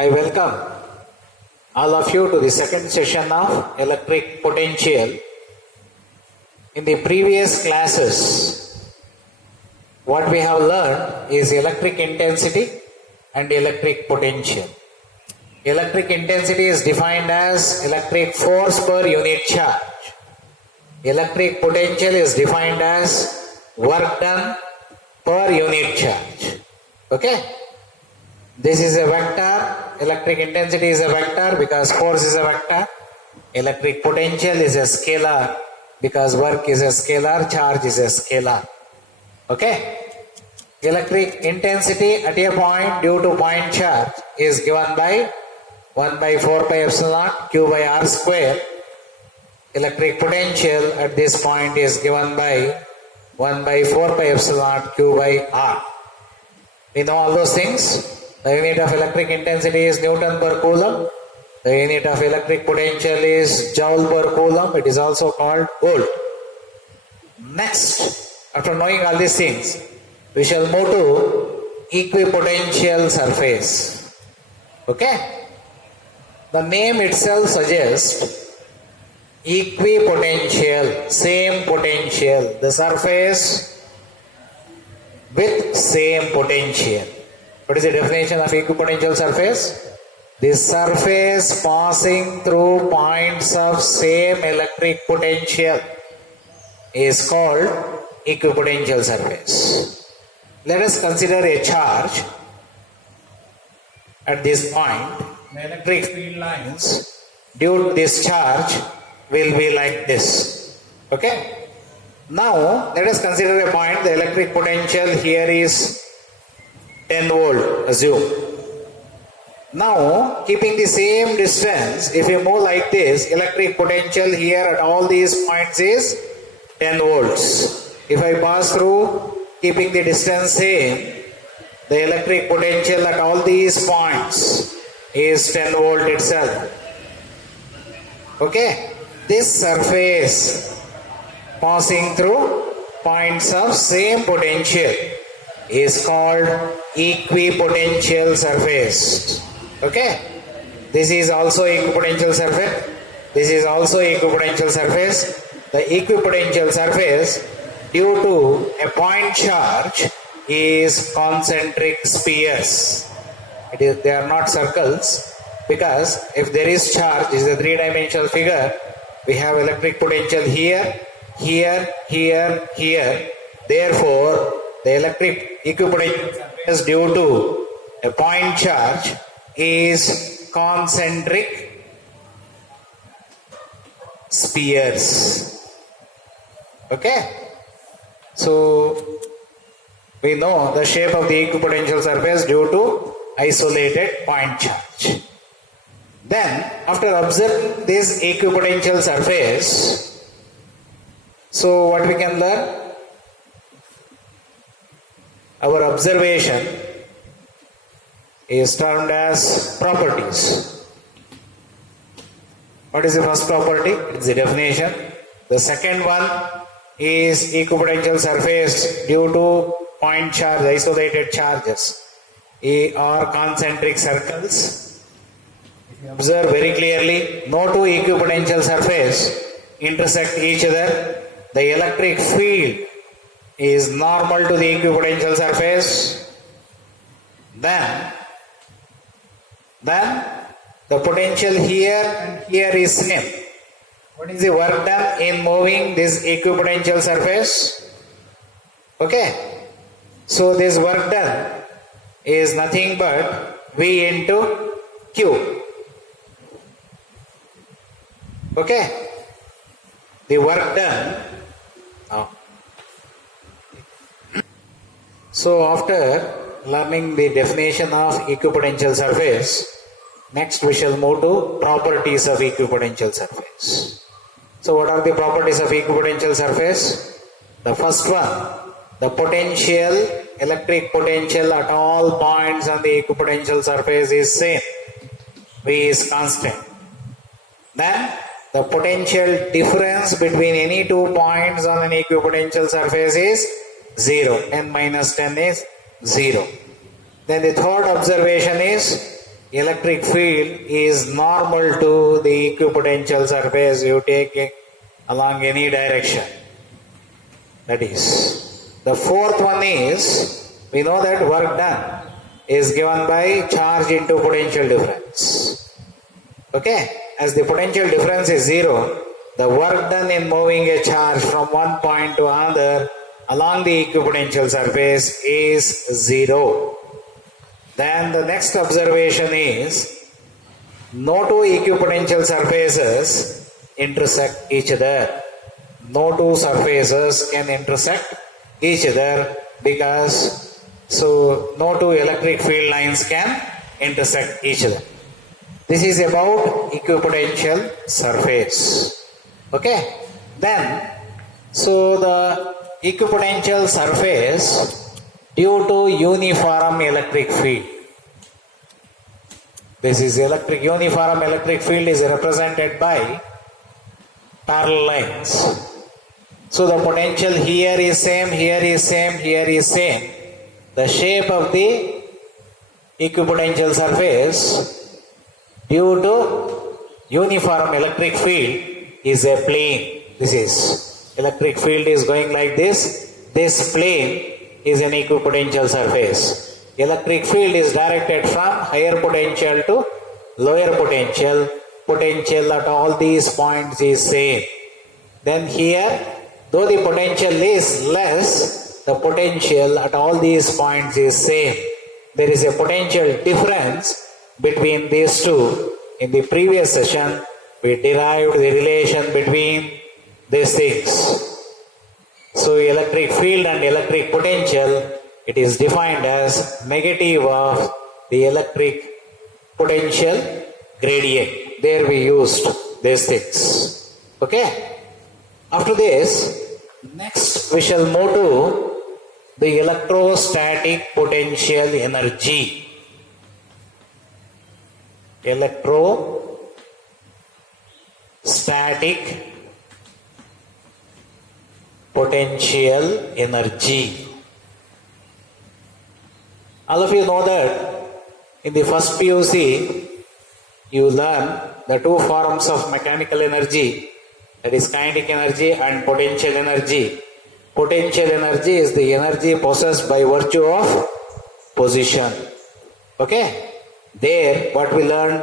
I welcome all of you to the second session of electric potential. In the previous classes, what we have learned is electric intensity and electric potential. Electric intensity is defined as electric force per unit charge. Electric potential is defined as work done per unit charge. Okay? This is a vector. Electric intensity is a vector because force is a vector. Electric potential is a scalar because work is a scalar, charge is a scalar. Okay? Electric intensity at a point due to point charge is given by 1 by 4 pi epsilon naught q by r square. Electric potential at this point is given by 1 by 4 pi epsilon naught q by r. We know all those things. The unit of electric intensity is Newton per coulomb. The unit of electric potential is Joule per coulomb. It is also called volt. Next, after knowing all these things, we shall move to equipotential surface. Okay? The name itself suggests equipotential, same potential, the surface with same potential. What is the definition of equipotential surface? The surface passing through points of same electric potential is called equipotential surface. Let us consider a charge at this point. The electric field lines due to this charge will be like this. Okay? Now, let us consider a point. The electric potential here is 10 volt, assume. Now, keeping the same distance, if you move like this, electric potential here at all these points is 10 volts. If I pass through, keeping the distance same, the electric potential at all these points is 10 volt itself. Okay? This surface passing through points of same potential is called equipotential surface. Okay? This is also equipotential surface. This is also equipotential surface. The equipotential surface due to a point charge is concentric spheres. They are not circles because if there is charge, this is a three-dimensional figure, we have electric potential here, here, here, here. Therefore, the electric equipotential surface due to a point charge is concentric spheres. Okay? So, we know the shape of the equipotential surface due to isolated point charge. Then, after observing this equipotential surface, so what we can learn? Our observation is termed as properties. What is the first property? It is the definition. The second one is equipotential surface due to point charge, isolated charges, or concentric circles. If you observe very clearly, no two equipotential surface intersect each other. The electric field is normal to the equipotential surface. Then the potential here and here is same. What is the work done in moving this equipotential surface? Okay. So this work done is nothing but V into Q. Okay. The work done. So after learning the definition of equipotential surface, next we shall move to properties of equipotential surface. So what are the properties of equipotential surface? The first one, the potential, electric potential at all points on the equipotential surface is same. V is constant. Then the potential difference between any 2 points on an equipotential surface is 0. N minus 10 is 0. Then the third observation is electric field is normal to the equipotential surface you take it along any direction. That is. The fourth one is, we know that work done is given by charge into potential difference. Okay? As the potential difference is zero, the work done in moving a charge from one point to another along the equipotential surface is zero. Then the next observation is, no two equipotential surfaces intersect each other. No two surfaces can intersect each other because no two electric field lines can intersect each other. This is about equipotential surface. Okay? Then, the equipotential surface due to uniform electric field. This is uniform electric field is represented by parallel lines. So the potential here is same, here is same, here is same. The shape of the equipotential surface due to uniform electric field is a plane. This is electric field is going like this. This plane is an equipotential surface. Electric field is directed from higher potential to lower potential. Potential at all these points is same. Then here, though the potential is less, the potential at all these points is same. There is a potential difference between these two. In the previous session, we derived the relation between these things. So electric field and electric potential, it is defined as negative of the electric potential gradient. There we used these things. Okay? After this, next we shall move to the electrostatic potential energy. Electrostatic potential energy. All of you know that in the first PUC, you learn the two forms of mechanical energy, that is kinetic energy and potential energy. Potential energy is the energy possessed by virtue of position. Okay? There, what we learned,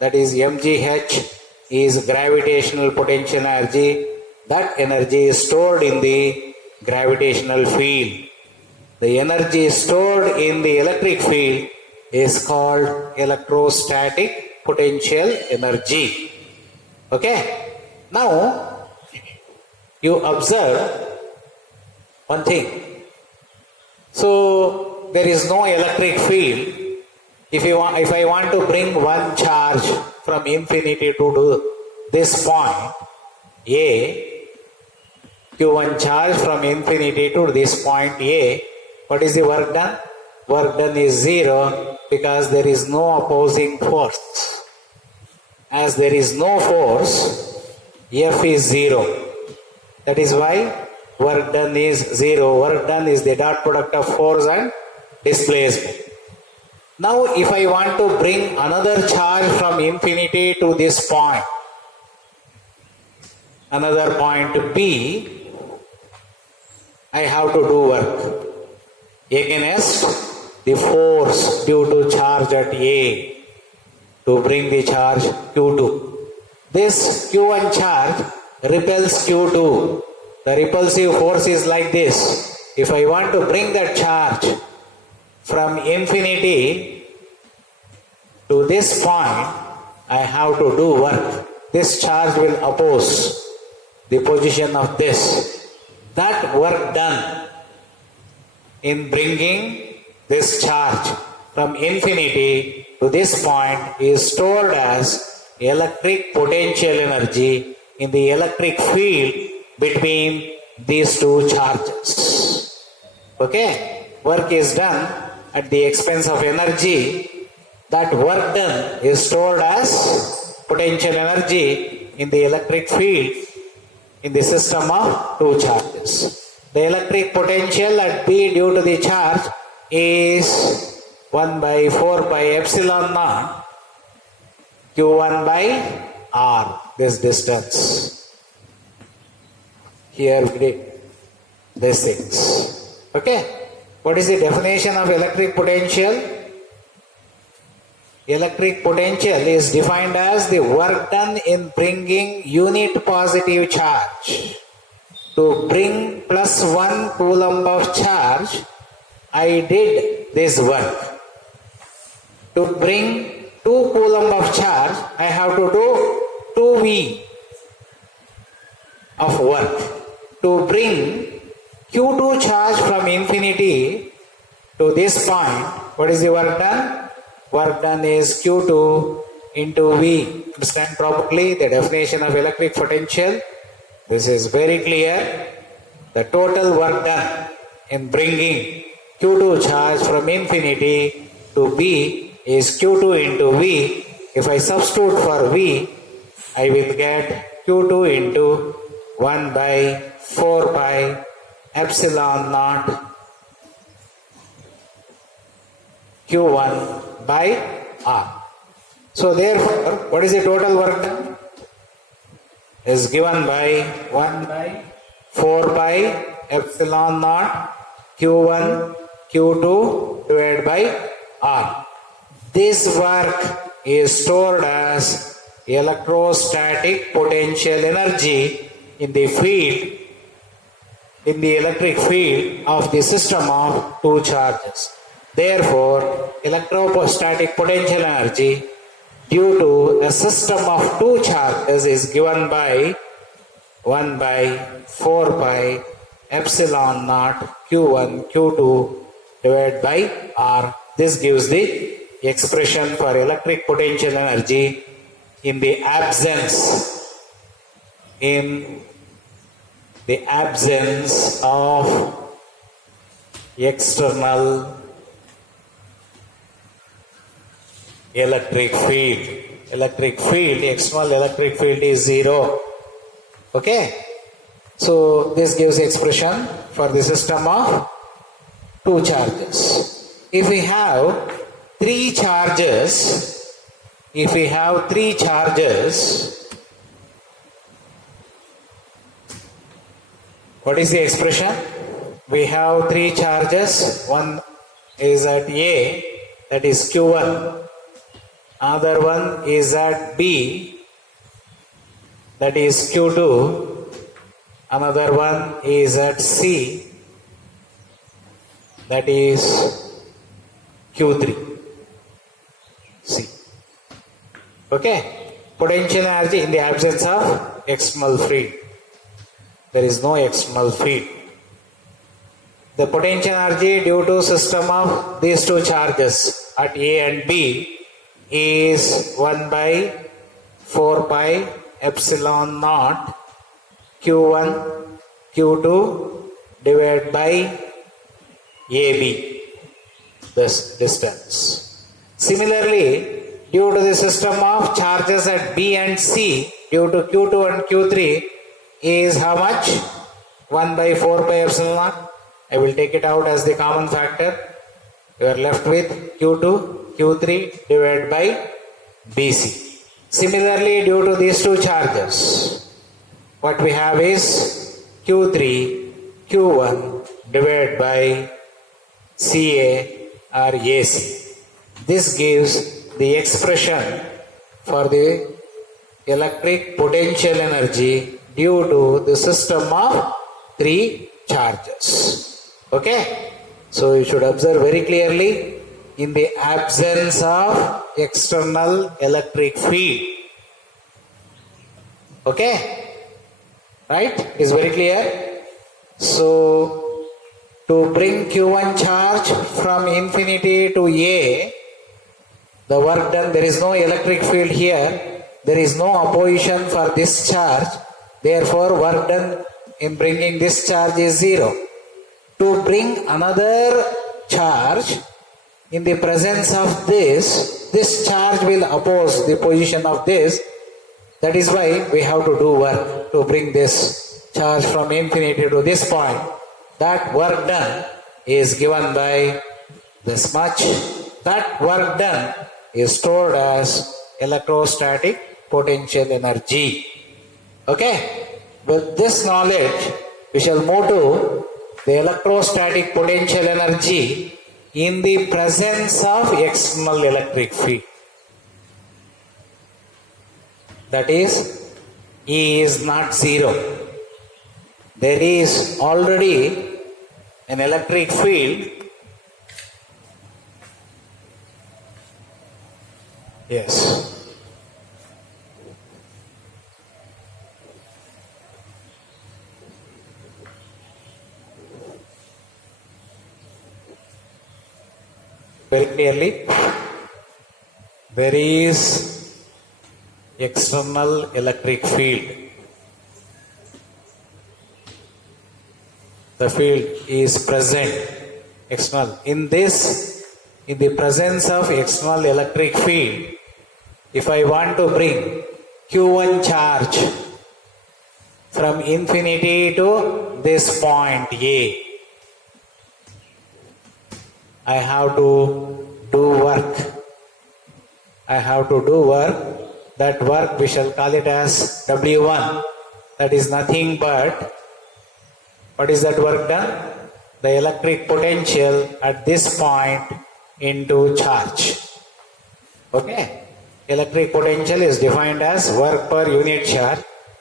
that is mgh is gravitational potential energy. That energy is stored in the gravitational field. The energy stored in the electric field is called electrostatic potential energy. Okay? Now, you observe one thing. So, there is no electric field. If I want to bring one charge from infinity to this point, A, Q1 charge from infinity to this point A, what is the work done? Work done is zero because there is no opposing force. As there is no force, F is zero. That is why work done is zero. Work done is the dot product of force and displacement. Now, if I want to bring another charge from infinity to this point, another point B, I have to do work against the force due to charge at A to bring the charge Q2. This Q1 charge repels Q2. The repulsive force is like this. If I want to bring that charge from infinity to this point, I have to do work. This charge will oppose the position of this. That work done in bringing this charge from infinity to this point is stored as electric potential energy in the electric field between these two charges. Okay? Work is done at the expense of energy. That work done is stored as potential energy in the electric field in the system of two charges. The electric potential at B due to the charge is 1 by 4 pi epsilon naught Q1 by R, this distance. Here we did these things. Okay? What is the definition of electric potential? Electric potential is defined as the work done in bringing unit positive charge. To bring plus 1 coulomb of charge, I did this work. To bring 2 coulomb of charge, I have to do 2V of work. To bring Q2 charge from infinity to this point, what is the work done? Work done is Q2 into V. Understand properly the definition of electric potential? This is very clear. The total work done in bringing Q2 charge from infinity to B is Q2 into V. If I substitute for V, I will get Q2 into 1 by 4 pi epsilon naught Q1 by R. So therefore, what is the total work done? Is given by 1 by 4 pi epsilon naught Q1 Q2 divided by R. This work is stored as electrostatic potential energy in the field, in the electric field of the system of 2 charges. Therefore, electrostatic potential energy due to a system of 2 charges is given by 1 by 4 pi epsilon naught Q1 Q2 divided by R. This gives the expression for electric potential energy in the absence of external electric field. External electric field is 0. Okay? So this gives the expression for the system of 2 charges. If we have 3 charges, what is the expression? We have 3 charges. One is at A, that is Q1. Other one is at B, that is Q2. Another one is at C, that is Q3. C. Okay? Potential energy in the absence of external field. There is no external field. The potential energy due to system of these 2 charges at A and B is 1 by 4 pi epsilon naught Q1 Q2 divided by AB, this distance. Similarly, due to the system of charges at B and C, due to Q2 and Q3 is how much? 1 by 4 pi epsilon naught. I will take it out as the common factor. You are left with Q2, Q3 divided by BC. Similarly, due to these 2 charges, what we have is Q3, Q1 divided by CA or AC. This gives the expression for the electric potential energy due to the system of 3 charges. Okay? So you should observe very clearly, in the absence of external electric field. Okay? Right? It is very clear. So to bring Q1 charge from infinity to A, the work done, there is no electric field here. There is no opposition for this charge. Therefore, work done in bringing this charge is 0. To bring another charge in the presence of this charge will oppose the position of this. That is why we have to do work to bring this charge from infinity to this point. That work done is given by this much. That work done is stored as electrostatic potential energy. Okay? With this knowledge, we shall move to the electrostatic potential energy in the presence of external electric field. That is, E is not zero. There is already an electric field. Yes. Very clearly, there is external electric field. The field is present, external. In the presence of external electric field, if I want to bring Q1 charge from infinity to this point A, I have to do work. That work we shall call it as W1. That is nothing but, what is that work done? The electric potential at this point into charge. Okay? Electric potential is defined as work per unit charge.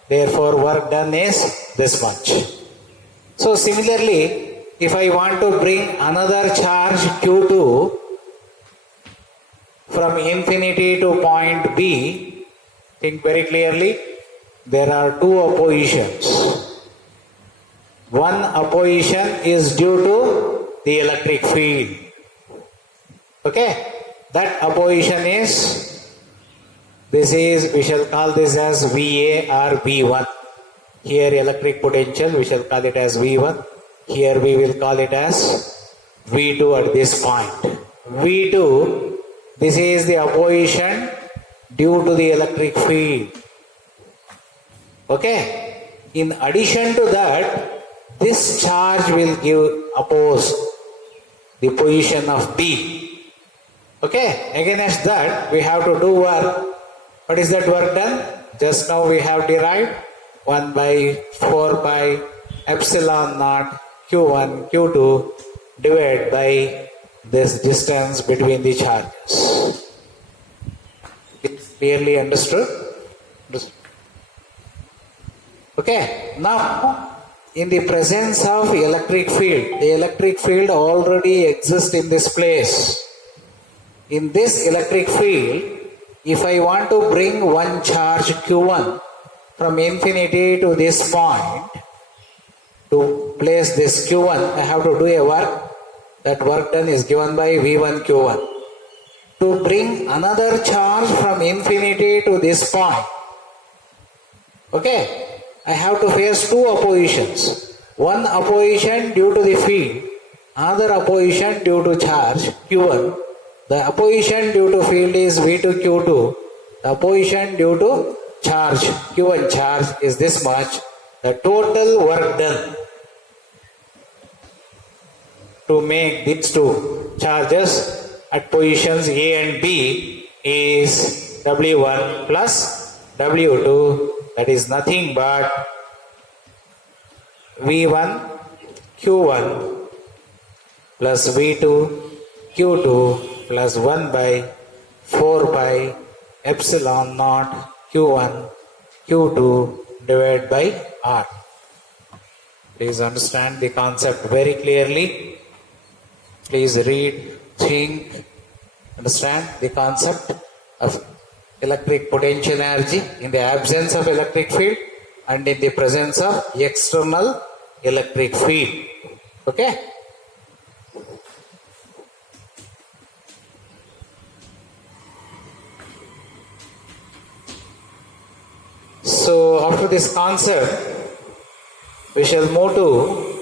Therefore, work done is this much. So, similarly, if I want to bring another charge Q2 from infinity to point B, think very clearly, there are two oppositions. One opposition is due to the electric field. Okay? That opposition is, we shall call this as VA or V1. Here electric potential, we shall call it as V1. Here we will call it as V2 at this point. V2, this is the opposition due to the electric field. Okay? In addition to that, this charge will oppose the position of B. Okay? Against that, we have to do work. What is that work done? Just now we have derived 1 by 4 by epsilon naught Q1, Q2 divided by this distance between the charges. It's clearly understood? Okay, now in the presence of electric field, the electric field already exists in this place. In this electric field, if I want to bring one charge Q1 from infinity to this point, to place this Q1, I have to do a work. That work done is given by V1 Q1. To bring another charge from infinity to this point, okay, I have to face two oppositions. One opposition due to the field, another opposition due to charge Q1. The opposition due to field is V2 Q2. The opposition due to charge Q1 charge is this much. The total work done to make these two charges at positions A and B is W1 plus W2, that is nothing but V1 Q1 plus V2 Q2 plus 1 by 4 by epsilon naught Q1 Q2 divided by R. Please understand the concept very clearly. Please read, think, understand the concept of electric potential energy in the absence of electric field and in the presence of external electric field. Okay? So after this concept, we shall move to,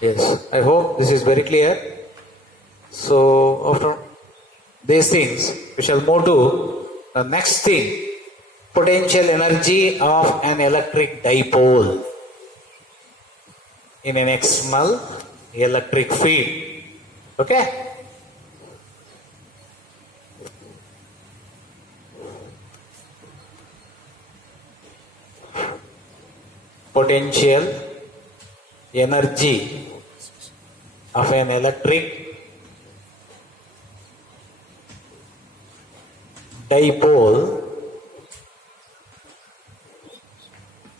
yes, I hope this is very clear. So after these things, we shall move to the next thing, potential energy of an electric dipole in an external electric field. Okay? potential energy of an electric dipole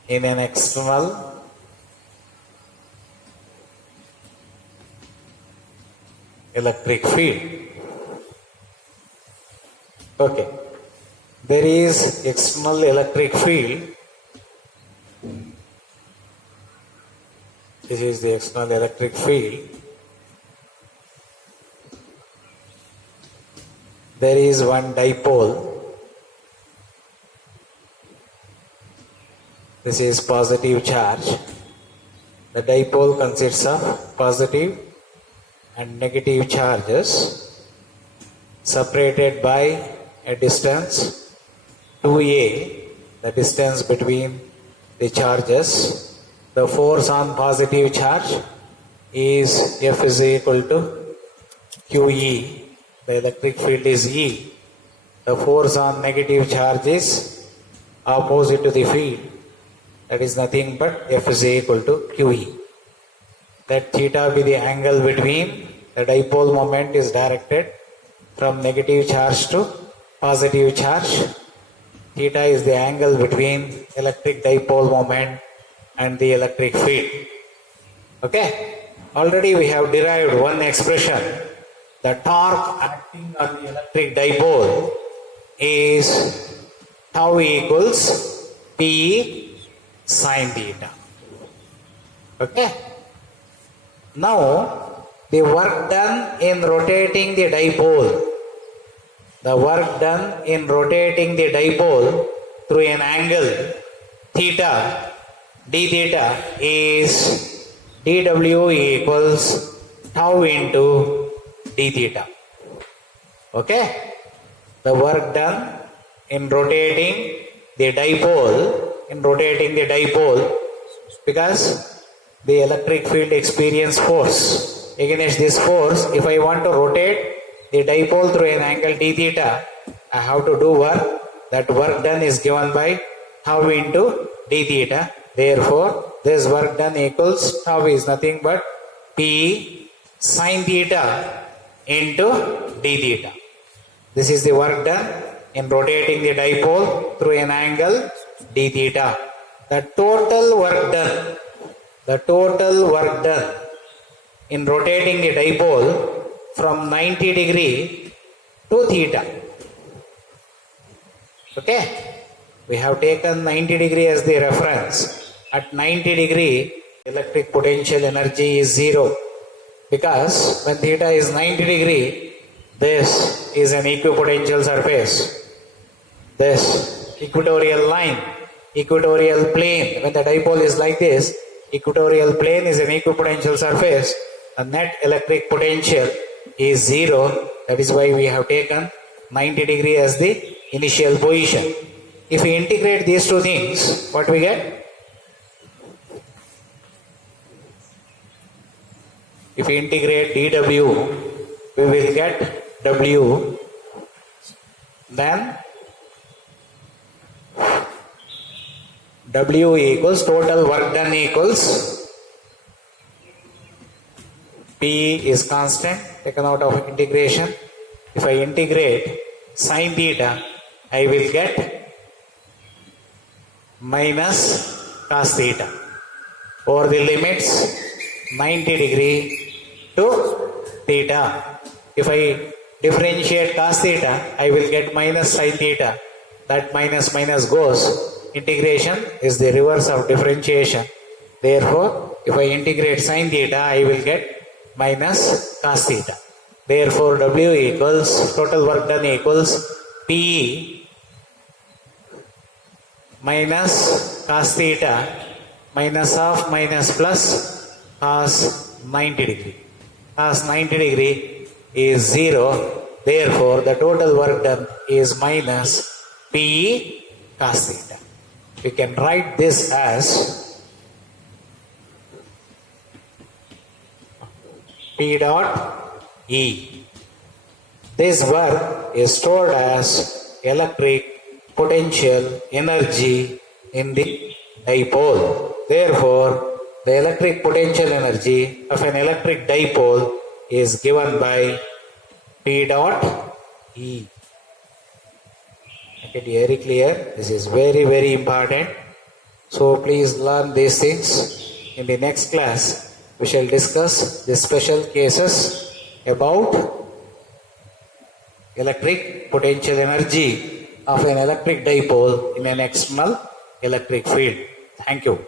in an external electric field. Okay. There is external electric field. This is the external electric field. There is one dipole. This is positive charge. The dipole consists of positive and negative charges separated by a distance 2a, the distance between the charges. The force on positive charge is F is equal to QE. The electric field is E. The force on negative charge is opposite to the field. That is nothing but F is equal to QE. Let theta be the angle between the dipole moment is directed from negative charge to positive charge. Theta is the angle between electric dipole moment and the electric field. Okay? Already we have derived one expression. The torque acting on the electric dipole is tau equals P sin theta. Okay? Now, the work done in rotating the dipole, through an angle theta, d theta is dw equals tau into d theta. Okay? The work done in rotating the dipole, because the electric field experience force. Against this force, if I want to rotate the dipole through an angle d theta, I have to do work. That work done is given by tau into d theta. Therefore, this work done equals tau is nothing but P sin theta into d theta. This is the work done in rotating the dipole through an angle d theta. The total work done in rotating the dipole from 90 degree to theta. Okay? We have taken 90 degree as the reference. At 90 degree, electric potential energy is 0. Because when theta is 90 degree, this is an equipotential surface. This equatorial line, equatorial plane, when the dipole is like this, equatorial plane is an equipotential surface. The net electric potential is 0. That is why we have taken 90 degree as the initial position. If we integrate these two things, what we get? If we integrate dw, we will get w, then w equals total work done equals P is constant taken out of integration. If I integrate sin theta, I will get minus cos theta over the limits 90 degree to theta. If I differentiate cos theta, I will get minus sin theta. That minus goes. Integration is the reverse of differentiation. Therefore, if I integrate sin theta, I will get minus cos theta. Therefore, W equals total work done equals P minus cos theta minus of minus plus cos 90 degree. Cos 90 degree is 0. Therefore, the total work done is minus P cos theta. We can write this as P dot E. This work is stored as electric potential energy in the dipole. Therefore, the electric potential energy of an electric dipole is given by P dot E. Make it very clear. This is very, very important. So please learn these things. In the next class, we shall discuss the special cases about electric potential energy of an electric dipole in an external electric field. Thank you.